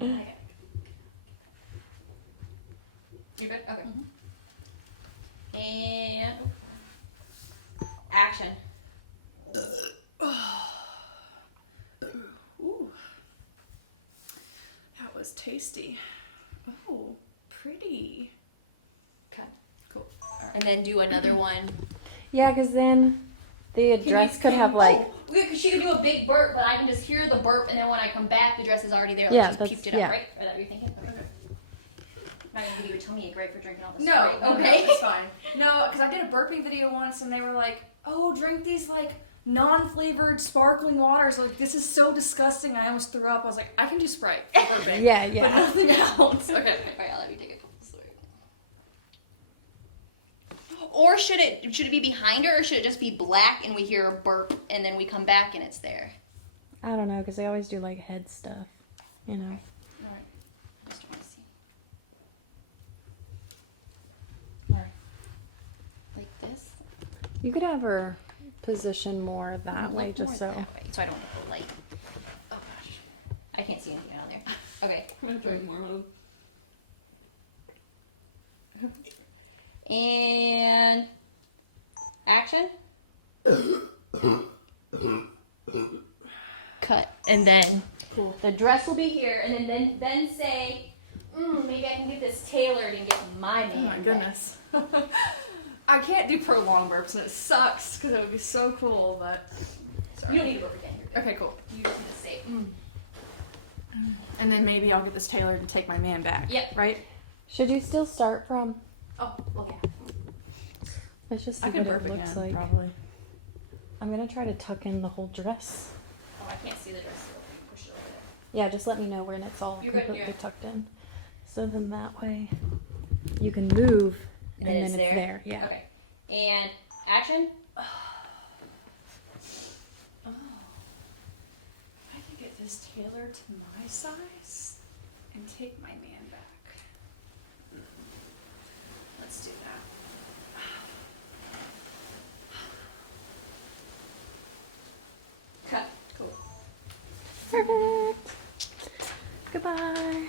Okay. You good? Okay. And action. Ooh. That was tasty. Oh, pretty. Cut. Cool. All right. And then do another one. Yeah, because then the dress could have like. Oh, because she could do a big burp, but I can just hear the burp, and then when I come back, the dress is already there. Like Yeah, just that's peeped it up, yeah. right? Or that what you're thinking? Okay. I'm not gonna give you a tummy ache, right, for drinking all this. No, Sprite. okay, it's fine. No, because I did a burping video once, and they were like, "Oh, drink these like non-flavored sparkling waters." Like, this is so disgusting. I almost threw up. I was like, I can do Sprite for burping, Yeah, but yeah. nothing else. Okay. Alright, I'll let you take a couple stories. Or should it be behind her, or should it just be black and we hear a burp and then we come back and it's there? I don't know, because they always do like head stuff, you know. Alright. I just want to see. Alright. Like this? You could have her position more that way, Like just more so. that way, so I don't want to put light. Oh gosh. I can't see anything on there. Okay. I'm gonna drink more mode. And action. Cut. And then Cool. the dress will be here, and then say, maybe I can get this tailored and get my man. Oh my goodness. I can't do prolonged burps, and it sucks because it would be so cool, but. Back. You don't need to burp again. You're good. Okay, cool. You just need to say, And then maybe I'll get this tailored and take my man back. Yep. Right? Should you still start from? Oh, well, yeah. Let's just see I can what burp it looks again, like. probably. I'm gonna try to tuck in the whole dress. Oh, I can't see the dress. So push it over there. Yeah, just let me know when it's all You're good, completely yeah. tucked in. So then that way you can move and, then it's it's there. Yeah. Okay. And action. Oh. I can get this tailored to my size and take my man back. Let's do that. Cut. Cool. Perfect. Goodbye.